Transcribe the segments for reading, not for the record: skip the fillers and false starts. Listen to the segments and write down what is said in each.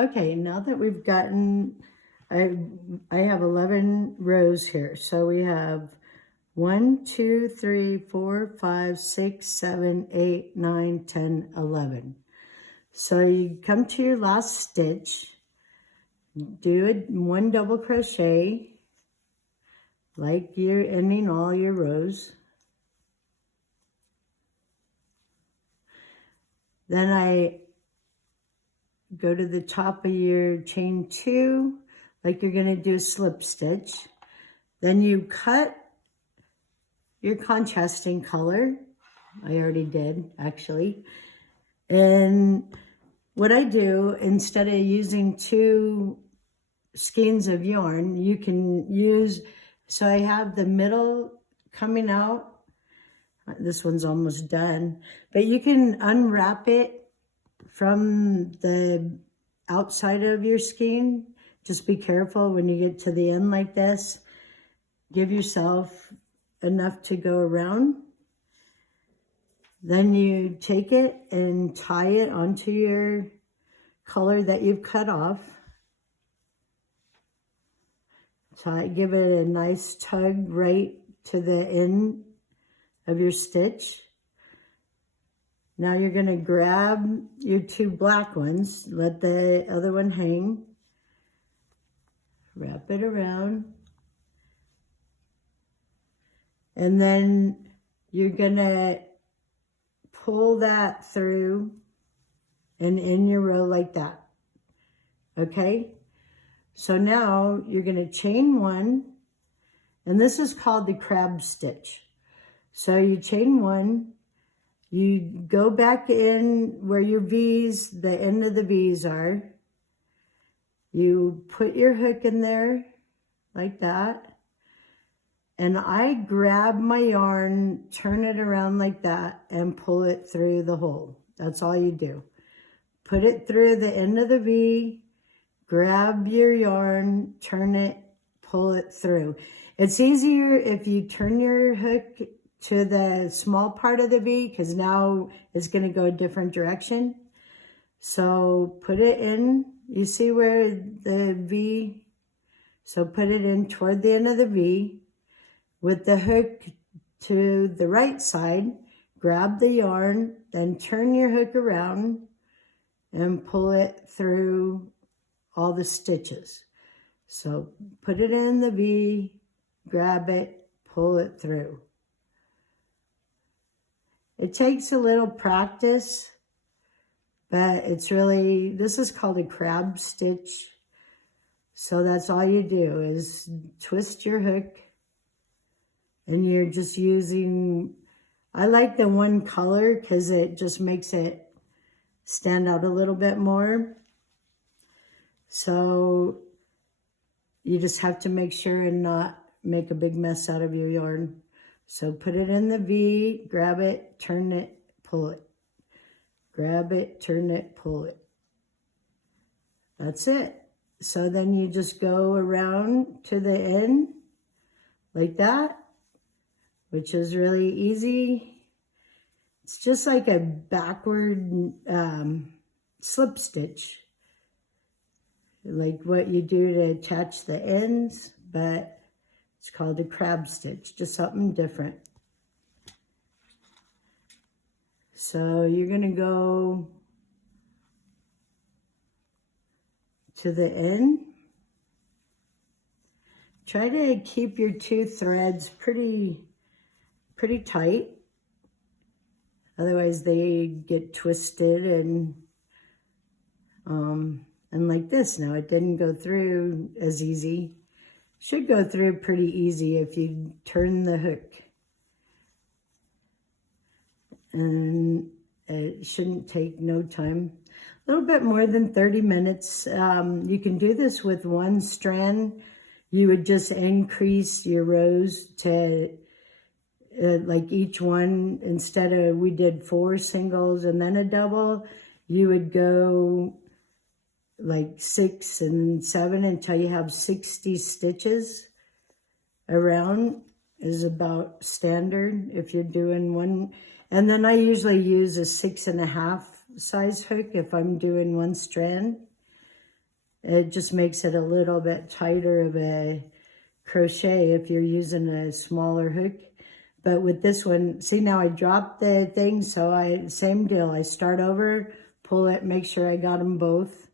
Okay, now that we've gotten, I have 11 rows here. So we have 1, 2, 3, 4, 5, 6, 7, 8, 9, 10, 11. So you come to your last stitch, do one double crochet, like you're ending all your rows. Then I go to the top of your chain 2, like you're going to do a slip stitch. Then you cut your contrasting color. I already did, actually. And what I do, instead of using 2 skeins of yarn, you can use, so I have the middle coming out. This one's almost done, but you can unwrap it from the outside of your skein. Just be careful when you get to the end like this. Give yourself enough to go around. Then you take it and tie it onto your color that you've cut off. Give it a nice tug right to the end of your stitch. Now you're going to grab your 2 black ones, let the other one hang, wrap it around, and then you're going to pull that through and in your row like that. Okay? So now you're going to chain 1, and this is called the crab stitch. So you chain 1, you go back in where your V's, the end of the V's are. You put your hook in there like that. And I grab my yarn, turn it around like that, and pull it through the hole. That's all you do. Put it through the end of the V, grab your yarn, turn it, pull it through. It's easier if you turn your hook to the small part of the V, because now it's going to go a different direction. So put it in. You see where the V, so put it in toward the end of the V. With the hook to the right side, grab the yarn, then turn your hook around and pull it through all the stitches. So put it in the V, grab it, pull it through. It takes a little practice, but it's really, this is called a crab stitch. So that's all you do is twist your hook, and you're just using, I like the one color because it just makes it stand out a little bit more. So you just have to make sure and not make a big mess out of your yarn. So put it in the V, grab it, turn it, pull it. Grab it, turn it, pull it. That's it. So then you just go around to the end like that, which is really easy. It's just like a backward slip stitch, like what you do to attach the ends, but it's called a crab stitch, just something different. So you're going to go to the end. Try to keep your 2 threads pretty tight. Otherwise they get twisted and like this. Now it didn't go through as easy. Should go through pretty easy if you turn the hook. And it shouldn't take no time. A little bit more than 30 minutes. You can do this with 1 strand. You would just increase your rows to like each one, instead of, we did 4 singles and then a double, you would go like 6 and 7 until you have 60 stitches around is about standard if you're doing one. And then I usually use a 6.5 size hook if I'm doing 1 strand. It just makes it a little bit tighter of a crochet if you're using a smaller hook. But with this one, see, now I dropped the thing, so same deal. I start over, pull it, make sure I got them both.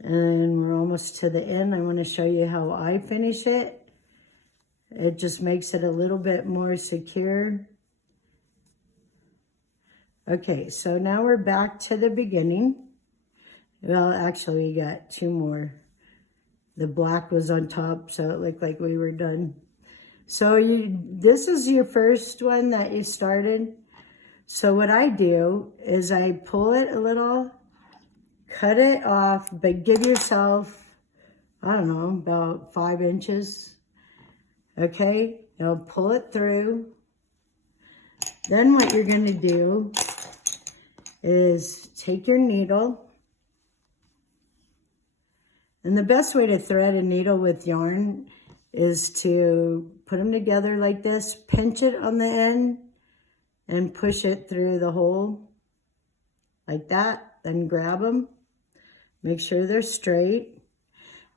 And we're almost to the end. I want to show you how I finish it. It just makes it a little bit more secure. Okay, so now we're back to the beginning. Well, actually, we got two more. The black was on top, so it looked like we were done. So this is your first one that you started. So what I do is I pull it a little, cut it off, but give yourself, I don't know, about 5 inches. Okay, now pull it through. Then what you're gonna do is take your needle. And the best way to thread a needle with yarn is to put them together like this, pinch it on the end, and push it through the hole like that. Then grab them, make sure they're straight.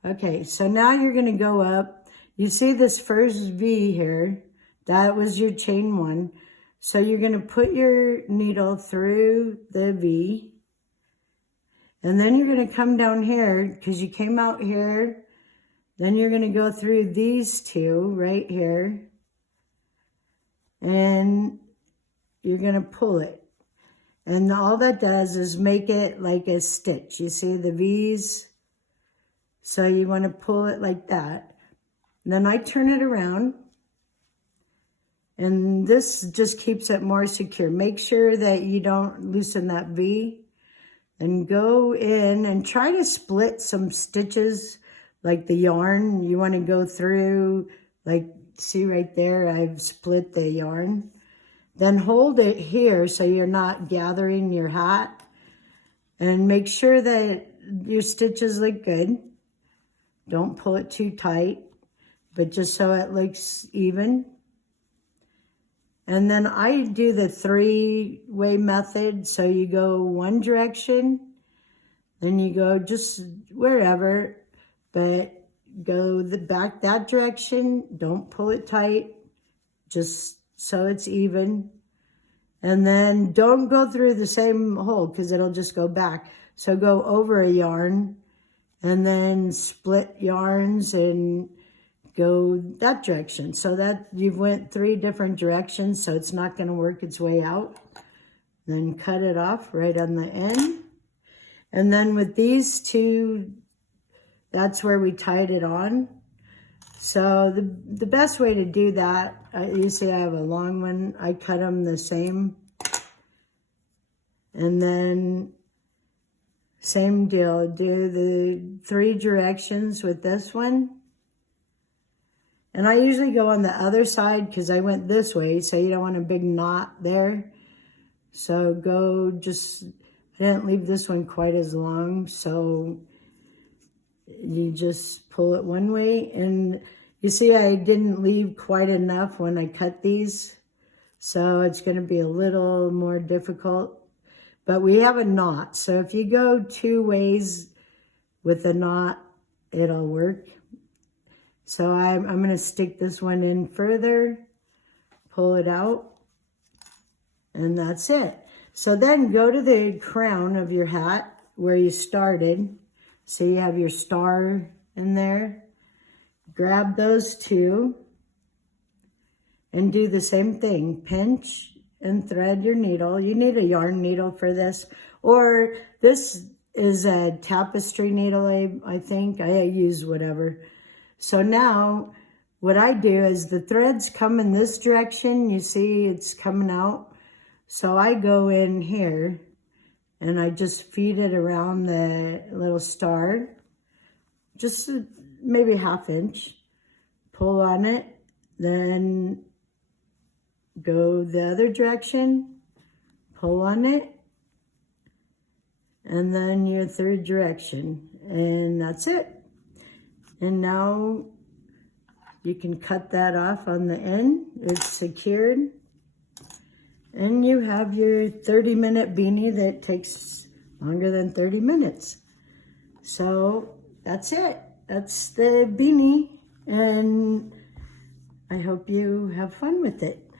Okay, so now you're gonna go up. You see this first V here, that was your chain 1. So you're gonna put your needle through the V, and then you're gonna come down here, because you came out here, then you're gonna go through these two right here, and you're gonna pull it. And all that does is make it like a stitch. You see the V's? So you wanna pull it like that. And then I turn it around, and this just keeps it more secure. Make sure that you don't loosen that V. And go in and try to split some stitches, like the yarn. You want to go through, like, see right there, I've split the yarn. Then hold it here so you're not gathering your hat. And make sure that your stitches look good. Don't pull it too tight, but just so it looks even. And then I do the 3-way method. So you go one direction, then you go just wherever, but go back that direction. Don't pull it tight, just so it's even. And then don't go through the same hole because it'll just go back. So go over a yarn and then split yarns and go that direction. So that you've went 3 different directions, so it's not going to work its way out. Then cut it off right on the end. And then with these two, that's where we tied it on. So the best way to do that, you see I have a long one, I cut them the same. And then same deal, do the 3 directions with this one. And I usually go on the other side because I went this way, so you don't want a big knot there. So go just, I didn't leave this one quite as long, so you just pull it one way. And you see I didn't leave quite enough when I cut these, so it's going to be a little more difficult. But we have a knot, so if you go 2 ways with a knot, it'll work. So I'm going to stick this one in further, pull it out, and that's it. So then go to the crown of your hat where you started. So you have your star in there. Grab those 2 and do the same thing. Pinch and thread your needle. You need a yarn needle for this, or this is a tapestry needle, I think. I use whatever. So now what I do is the threads come in this direction. You see it's coming out. So I go in here and I just feed it around the little star, just maybe 1/2 inch. Pull on it, then go the other direction, pull on it, and then your 3rd direction, and that's it. And now you can cut that off on the end. It's secured. And you have your 30-minute beanie that takes longer than 30 minutes. So that's it. That's the beanie, and I hope you have fun with it.